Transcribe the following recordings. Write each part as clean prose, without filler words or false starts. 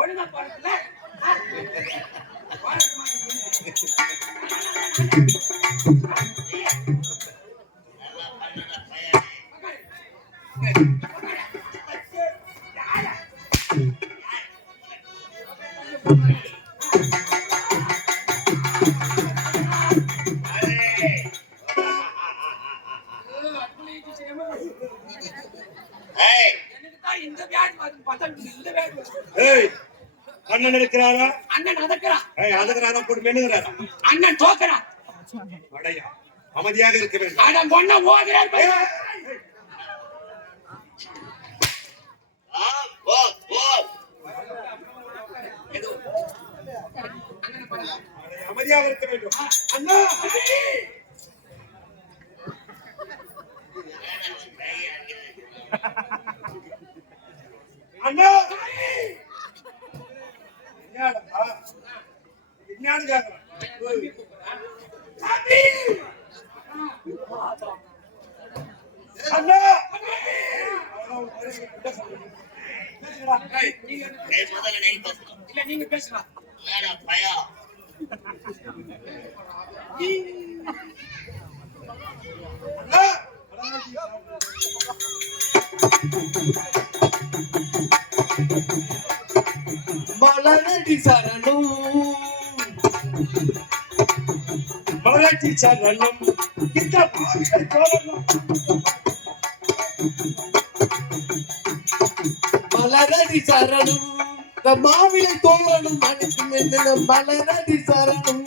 ஒழுங்கா போறதுல அண்ணன் இருக்கிறாரா? அண்ணன் அதக்கிறான். அதக்கிறாரா போட்டு மென்னுகிறாரா? அண்ணன் தோக்கறான். அடையா அமைதியாக இருக்க வேண்டும். அட பொண்ண ஓதுறார் பையா. ஓ ஓ ஏதோ அமைதியாக இருக்க வேண்டும். அண்ணா அண்ணா நீங்க பேசலாம். மலரடி சரணம் மலரடி சரணம் இந்த மலரடி சரணம் மாவிலை தோழனும் அனைத்தும் என்ன மலரடி சரணம்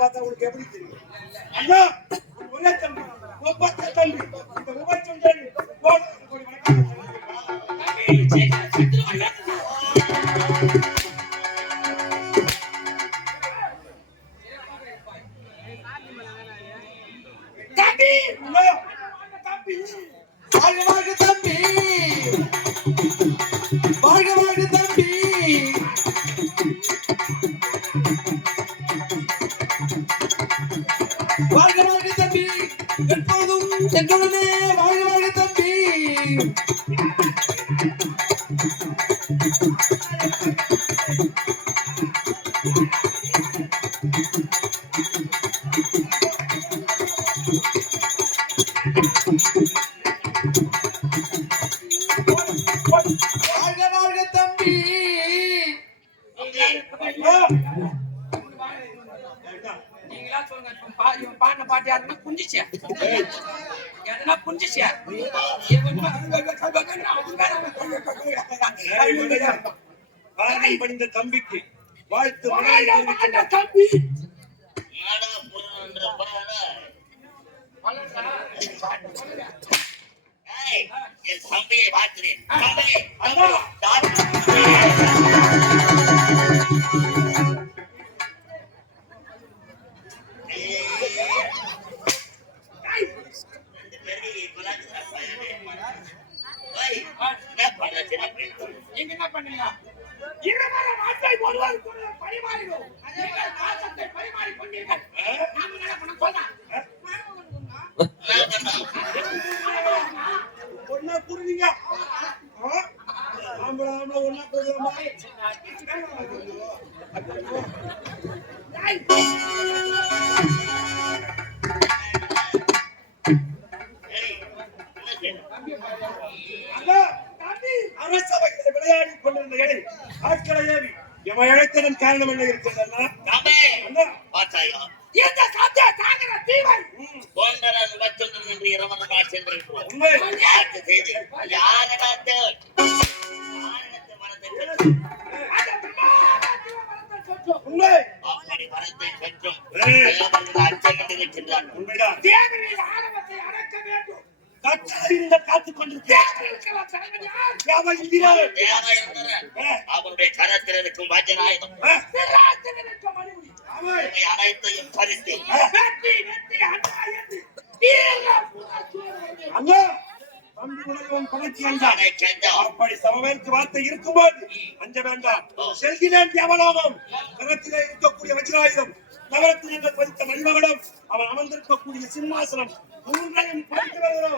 பார்த்தா உங்களுக்கு எப்படி தெரியும்? அண்ணா ஒரே தம்பி ஒப்பத்த தம்பி இந்த உபச்சம் தம்பி வாழ்க தம்பி வாழ்க தம்பி வாழ்க தம்பி எப்போதும் எங்களுடனே வாழ்க தம்பி வாழ்க தம்பி நீங்களா சொல்லுங்க. பாடின பாட்டு யாருன்னா புரிஞ்சிச்சியா? எதனா புரிஞ்சிச்சியா? படிந்த தம்பிக்கு வாழ்த்து தம்பி என் தம்பியை பார்க்கிறேன். நீங்க என்ன பண்ணீங்க? இருவரும் வார்த்தை ஒருவருக்கு பரிமாறினோம். நீங்கள் பாசத்தை பரிமாறிக் கொண்டீர்கள். நாம என்ன பண்ண போறோம்? ஒன்னா புரியுங்க. ஆம்பளை ஒன்னா போடுறோமா? அரசவையில் விளையாடி கொண்டிருந்த ஆட்களை ஏவி எவன் இழைத்ததன் காரணம் என்ன இருக்கிறது? இந்த சாத்திய காங்கிற தீவை போன்றவன் வச்சொன்று என்று இரவன் காட்சி உண்மை செய்தி யாரிடத்தில் மனதில் மற்றும் ஏய். தேவர்கள் அச்சம் கொண்டிருக்கின்றார். உண்மைதான். தேவனுடைய ஆணவத்தை அடக்க வேண்டும். கட்டளை நீங்கள் காத்துக் கொண்டிருக்கிறார். தேவர்களுக்கெல்லாம் தலைவன் யார்? தேவன் இந்திரன். தேவயந்தரன் அவருடைய கரத்தில் இருக்கும் வஜ்ராயுதம் சிராசனிருக்க மணிமுடி. அவன் இவை அனைத்தையும் பறித்து வெற்றி, வெற்றி, அண்ணா என்று வீர புகழ்ச்சியோடு அண்ணா தம்பி உடையவன் படைச்சி என்றான். அதை சென்றார். அப்படி சமவேற்கு வார்த்தை இருக்கும்போது அஞ்ச வேண்டாம். செல்கிறேன் தேவலோகம். கரத்திலே இருக்கக்கூடிய வஜ்ராயுதம், நவரத்தினங்கள் பதித்த மணிமகுடம், அவன் அமர்ந்திருக்கக்கூடிய சிம்மாசனம், மூன்றையும் படித்து வருகிறோம்.